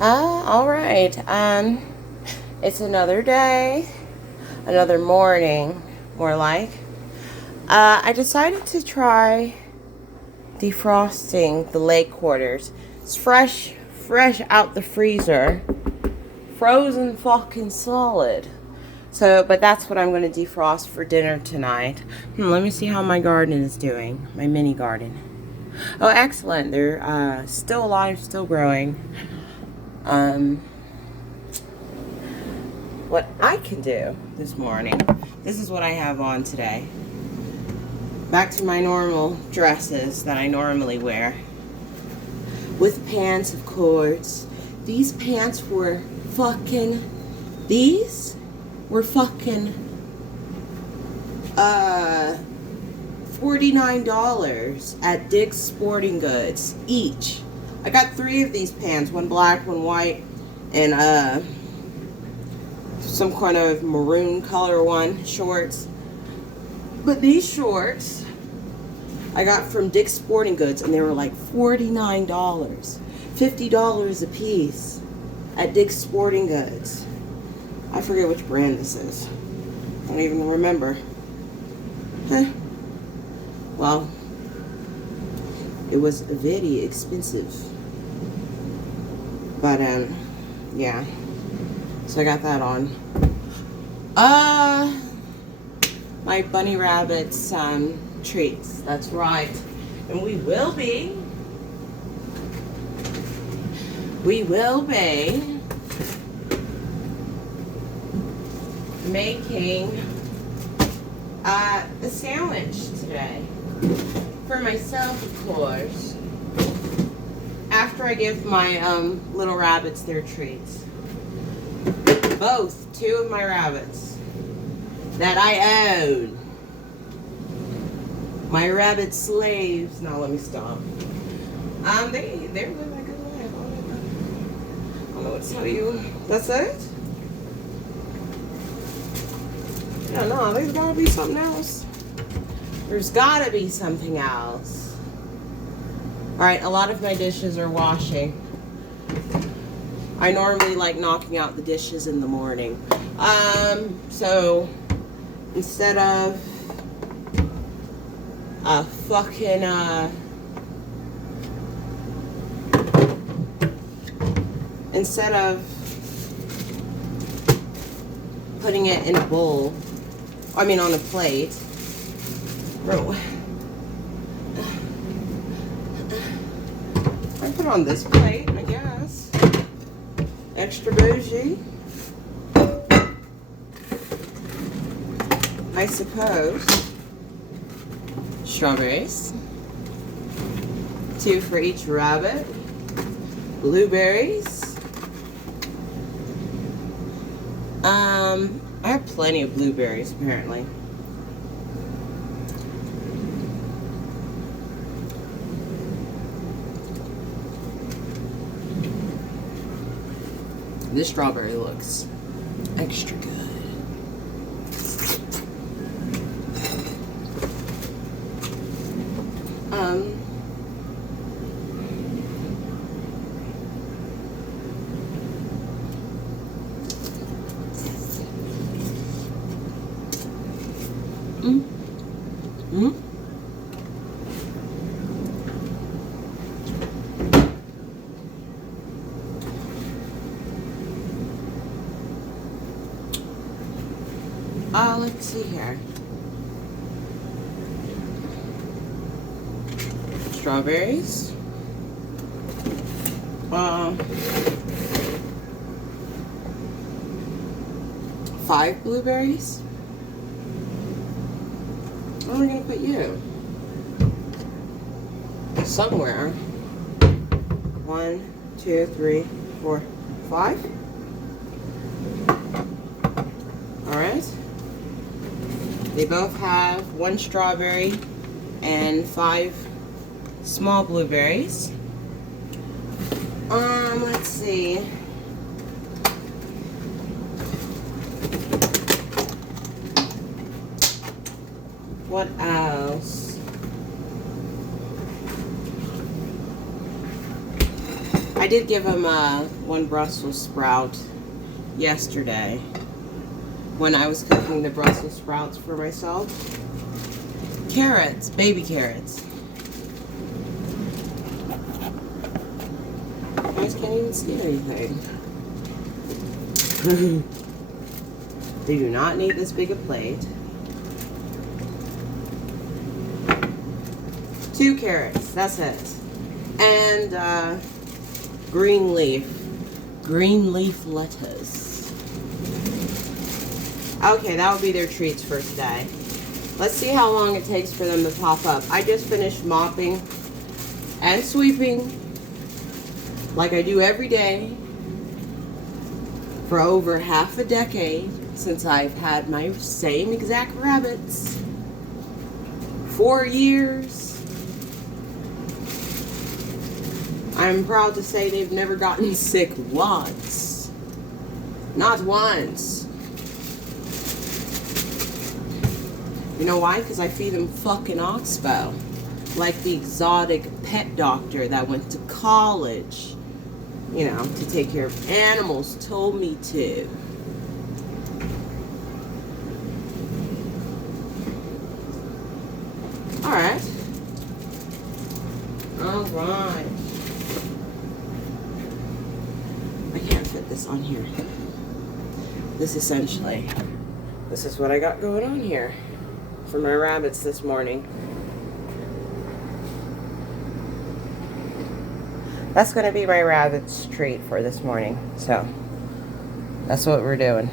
All right. It's another day, another morning, more like. I decided to try defrosting the leg quarters. It's fresh out the freezer, frozen fucking solid. So, but that's what I'm going to defrost for dinner tonight. Let me see how my garden is doing, my mini garden. Oh, excellent. They're still alive, still growing. What I can do this morning, this is what I have on today. Back to my normal dresses that I normally wear. With pants, of course. These pants were fucking $49 at Dick's Sporting Goods each. I got 3 of these pants, one black, one white, and some kind of maroon color one, shorts. But these shorts I got from Dick's Sporting Goods, and they were like $49, $50 a piece at Dick's Sporting Goods. I forget which brand this is. I don't even remember. Well, it was very expensive. But, yeah. So I got that on. My bunny rabbit's treats. That's right. And we will be making a sandwich today. For myself, of course. After I give my little rabbits their treats. Both 2 of my rabbits that I own. My rabbit slaves. Now let me stop. They're really good. I don't know what to tell you. That's it? Yeah, no, there's gotta be something else. There's gotta be something else. Alright, a lot of my dishes are washing. I normally like knocking out the dishes in the morning. So instead of putting it in a bowl, I mean on a plate. I put on this plate, I guess. Extra bougie, I suppose. Strawberries, 2 for each rabbit. Blueberries. I have plenty of blueberries apparently. This strawberry looks extra good. Let's see here. Strawberries. 5 blueberries. Where am I gonna put you? Somewhere. 1, 2, 3, 4, 5. Alright. They both have 1 strawberry and 5 small blueberries. Let's see. What else? I did give them one Brussels sprout yesterday when I was cooking the Brussels sprouts for myself. Carrots, baby carrots. You guys can't even see anything. They do not need this big a plate. 2 carrots, that's it. And green leaf lettuce. Okay, that would be their treats for today. Let's see how long it takes for them to pop up. I just finished mopping and sweeping like I do every day for over half a decade since I've had my same exact rabbits. 4 years. I'm proud to say they've never gotten sick once. Not once. You know why? Because I feed them fucking oxbow. Like the exotic pet doctor that went to college, you know, to take care of animals told me to. Alright. Alright. I can't fit this on here. This is what I got going on here for my rabbits this morning. That's going to be my rabbit's treat for this morning. So, that's what we're doing.